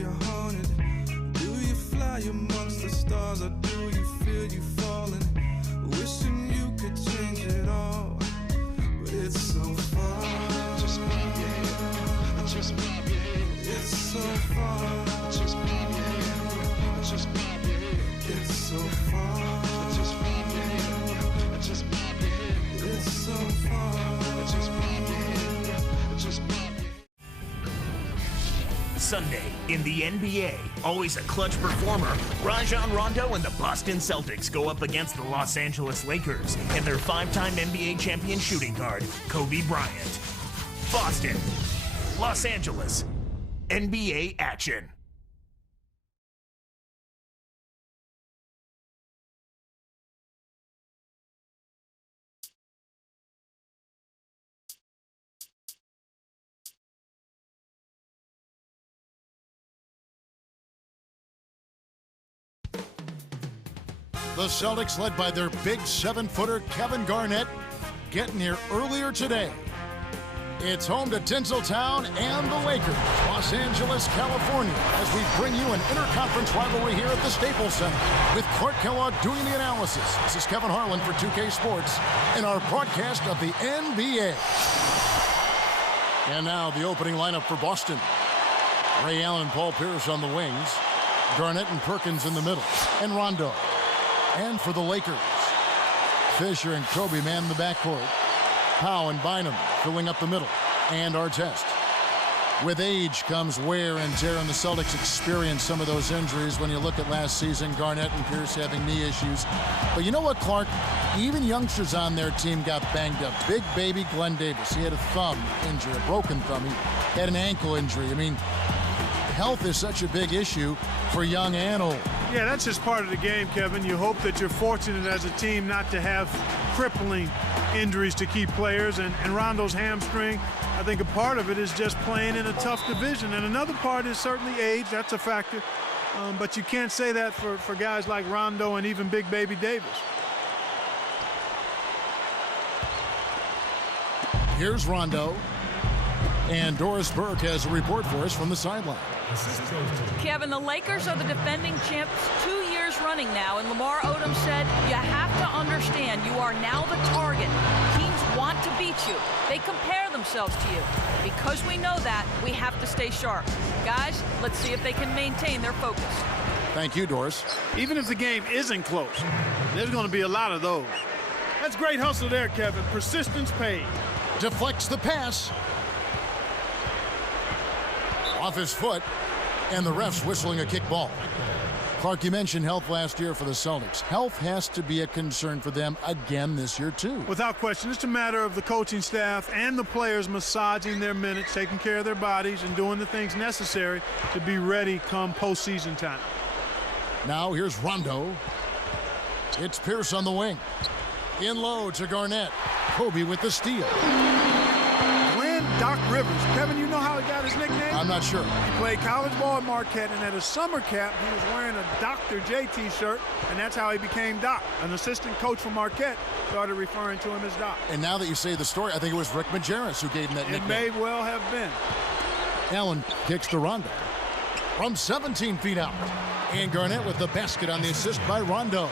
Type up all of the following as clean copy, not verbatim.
you're haunted? Do you fly amongst the stars, or do you feel you falling? Wishing you could change it all, but it's so far. Just bob your head, just bob your head. It's so far. Just bob your head, just bob your head. It's so far. Just bob your head, just bob your head. It's so far. Just bob your head, just bob your head. Sunday in the NBA, always a clutch performer, Rajon Rondo and the Boston Celtics go up against the Los Angeles Lakers and their 5-time NBA champion shooting guard, Kobe Bryant. Boston, Los Angeles, NBA action. The Celtics, led by their big 7-footer Kevin Garnett, getting here earlier today. It's home to Tinseltown and the Lakers, Los Angeles, California, as we bring you an interconference rivalry here at the Staples Center with Clark Kellogg doing the analysis. This is Kevin Harlan for 2K Sports in our broadcast of the NBA. And now the opening lineup for Boston. Ray Allen and Paul Pierce on the wings. Garnett and Perkins in the middle. And Rondo. And for the Lakers, Fisher and Kobe man the backcourt. Powell and Bynum filling up the middle. And Artest. With age comes wear and tear, and the Celtics experience some of those injuries when you look at last season. Garnett and Pierce having knee issues. But you know what, Clark? Even youngsters on their team got banged up. Big baby Glenn Davis, he had a thumb injury, a broken thumb. He had an ankle injury. I mean, health is such a big issue for young and old. Yeah, that's just part of the game, Kevin. You hope that you're fortunate as a team not to have crippling injuries to key players. And Rondo's hamstring, I think a part of it is just playing in a tough division. And another part is certainly age. That's a factor. But you can't say that for guys like Rondo and even Big Baby Davis. Here's Rondo. And Doris Burke has a report for us from the sideline. Kevin, the Lakers are the defending champs 2 years running now, and Lamar Odom said, you have to understand you are now the target. Teams want to beat you. They compare themselves to you. Because we know that, we have to stay sharp. Guys, let's see if they can maintain their focus. Thank you, Doris. Even if the game isn't close, there's going to be a lot of those. That's great hustle there, Kevin. Persistence paid. Deflects the pass. Off his foot, and the refs whistling a kick ball. Clark, you mentioned health last year for the Celtics. Health has to be a concern for them again this year, too. Without question. It's a matter of the coaching staff and the players massaging their minutes, taking care of their bodies, and doing the things necessary to be ready come postseason time. Now here's Rondo. It's Pierce on the wing. In low to Garnett. Kobe with the steal. Doc Rivers. Kevin, you know how he got his nickname? I'm not sure. He played college ball at Marquette, and at his summer camp, he was wearing a Dr. J t-shirt, and that's how he became Doc. An assistant coach from Marquette started referring to him as Doc. And now that you say the story, I think it was Rick Majerus who gave him that nickname. It may well have been. Allen kicks to Rondo from 17 feet out. And Garnett with the basket on the assist by Rondo.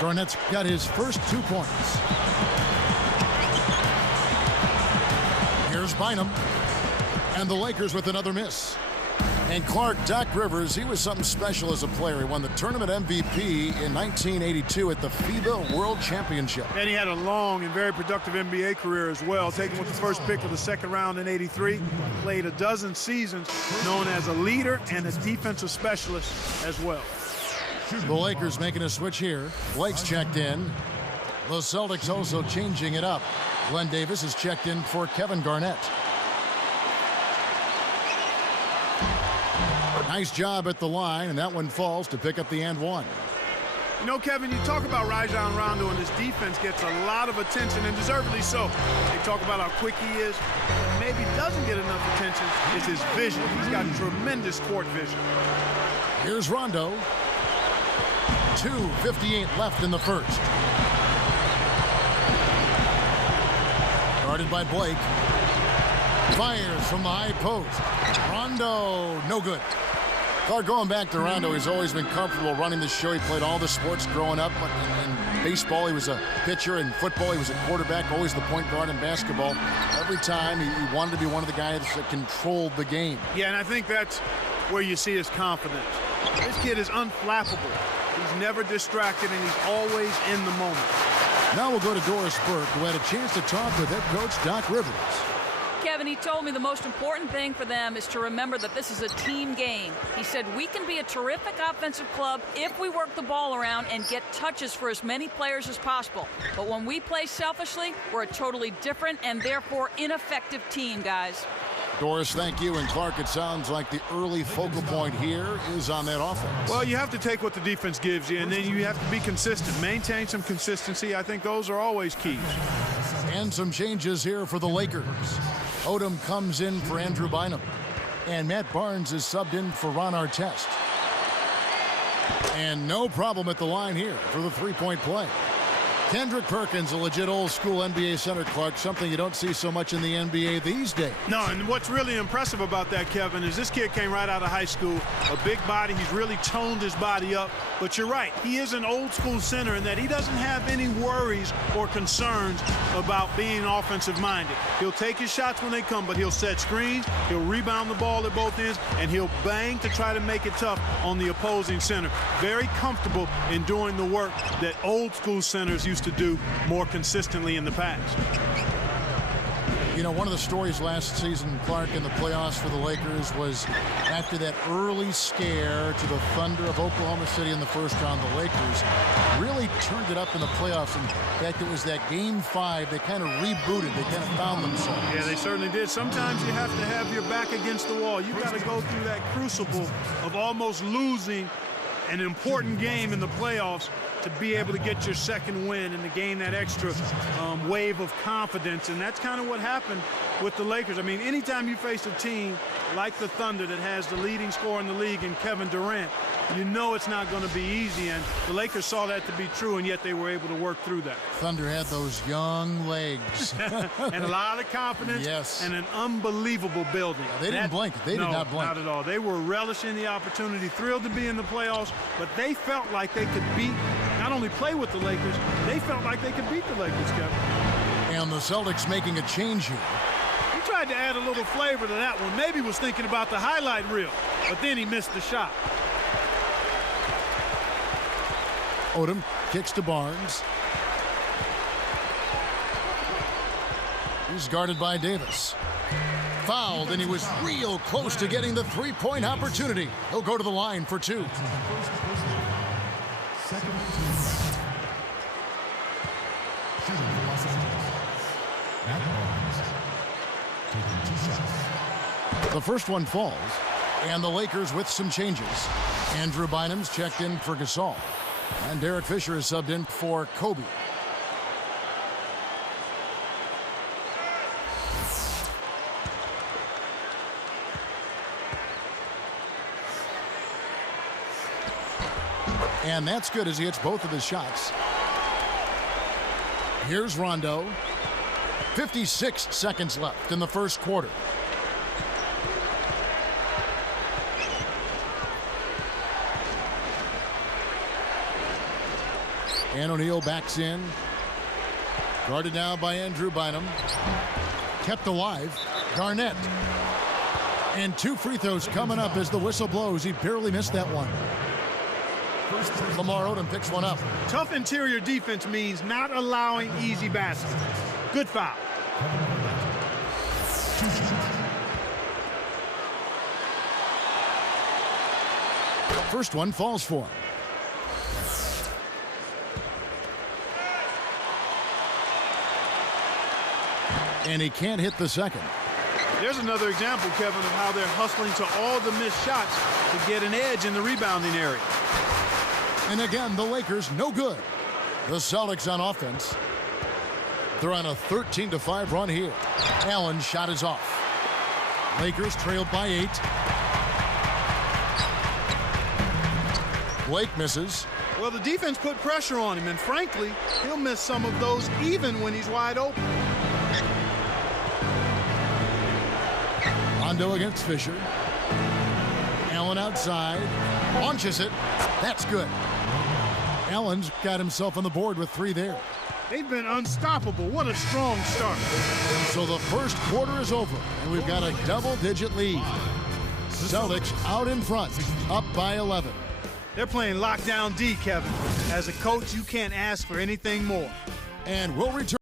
Garnett's got his first 2 points. Here's Bynum, and the Lakers with another miss. And Clark, Doc Rivers, he was something special as a player. He won the tournament MVP in 1982 at the FIBA World Championship. And he had a long and very productive NBA career as well, taken with the first pick of the second round in '83. Played a dozen seasons, known as a leader and a defensive specialist as well. The Lakers making a switch here. Blake's checked in. The Celtics also changing it up. Glenn Davis is checked in for Kevin Garnett. Nice job at the line, and that one falls to pick up the and one. You know, Kevin, you talk about Rajon Rondo, and his defense gets a lot of attention, and deservedly so. They talk about how quick he is. What maybe doesn't get enough attention is his vision. He's got tremendous court vision. Here's Rondo. 2:58 left in the first. Guarded by Blake. Fires from the high post. Rondo, no good. Clark, going back to Rondo, he's always been comfortable running the show. He played all the sports growing up. In baseball, he was a pitcher. In football, he was a quarterback, always the point guard in basketball. Every time, he wanted to be one of the guys that controlled the game. Yeah, and I think that's where you see his confidence. This kid is unflappable. He's never distracted, and he's always in the moment. Now we'll go to Doris Burke, who had a chance to talk with head coach Doc Rivers. Kevin, he told me the most important thing for them is to remember that this is a team game. He said we can be a terrific offensive club if we work the ball around and get touches for as many players as possible. But when we play selfishly, we're a totally different and therefore ineffective team, guys. Doris, thank you. And Clark, it sounds like the early focal point here is on that offense. Well, you have to take what the defense gives you, and then you have to be consistent. Maintain some consistency. I think those are always keys. And some changes here for the Lakers. Odom comes in for Andrew Bynum. And Matt Barnes is subbed in for Ron Artest. And no problem at the line here for the three-point play. Kendrick Perkins, a legit old-school NBA center, Clark, something you don't see so much in the NBA these days. No, and what's really impressive about that, Kevin, is this kid came right out of high school, a big body. He's really toned his body up. But you're right, he is an old-school center in that he doesn't have any worries or concerns about being offensive-minded. He'll take his shots when they come, but he'll set screens, he'll rebound the ball at both ends, and he'll bang to try to make it tough on the opposing center. Very comfortable in doing the work that old-school centers used to do more consistently in the past. You know, one of the stories last season, Clark, in the playoffs for the Lakers was after that early scare to the Thunder of Oklahoma City in the first round, the Lakers really turned it up in the playoffs. In fact, it was that Game 5 they kind of rebooted. They kind of found themselves. Yeah, they certainly did. Sometimes you have to have your back against the wall. You got to go through that crucible of almost losing an important game in the playoffs to be able to get your second win and to gain that extra wave of confidence. And that's kind of what happened with the Lakers. I mean, anytime you face a team like the Thunder that has the leading scorer in the league in Kevin Durant, you know it's not going to be easy. And the Lakers saw that to be true, and yet they were able to work through that. Thunder had those young legs. And a lot of confidence. Yes. And an unbelievable building. They didn't blink. They did not blink. Not at all. They were relishing the opportunity, thrilled to be in the playoffs, but they felt like they could beat, not only play with the Lakers, they felt like they could beat the Lakers, Kevin. And the Celtics making a change here. He tried to add a little flavor to that one. Maybe was thinking about the highlight reel, but then he missed the shot. Odom kicks to Barnes. He's guarded by Davis. Fouled, and he was real close to getting the three-point opportunity. He'll go to the line for two. The first one falls, and the Lakers with some changes. Andrew Bynum's checked in for Gasol, and Derek Fisher is subbed in for Kobe. And that's good as he hits both of his shots. Here's Rondo. 56 seconds left in the first quarter. And O'Neal backs in. Guarded now by Andrew Bynum. Kept alive. Garnett. And two free throws coming up as the whistle blows. He barely missed that one. Lamar Odom picks one up. Tough interior defense means not allowing easy baskets. Good foul. First one falls for him. And he can't hit the second. There's another example, Kevin, of how they're hustling to all the missed shots to get an edge in the rebounding area. And again, the Lakers no good. The Celtics on offense. They're on a 13-5 run here. Allen's shot is off. Lakers trailed by 8. Blake misses. Well, the defense put pressure on him, and frankly, he'll miss some of those even when he's wide open. Rondo against Fisher. Allen outside. Launches it. That's good. Allen's got himself on the board with 3 there. They've been unstoppable. What a strong start. So the first quarter is over, and we've got a double-digit lead. Celtics out in front, up by 11. They're playing lockdown D, Kevin. As a coach, you can't ask for anything more. And we'll return.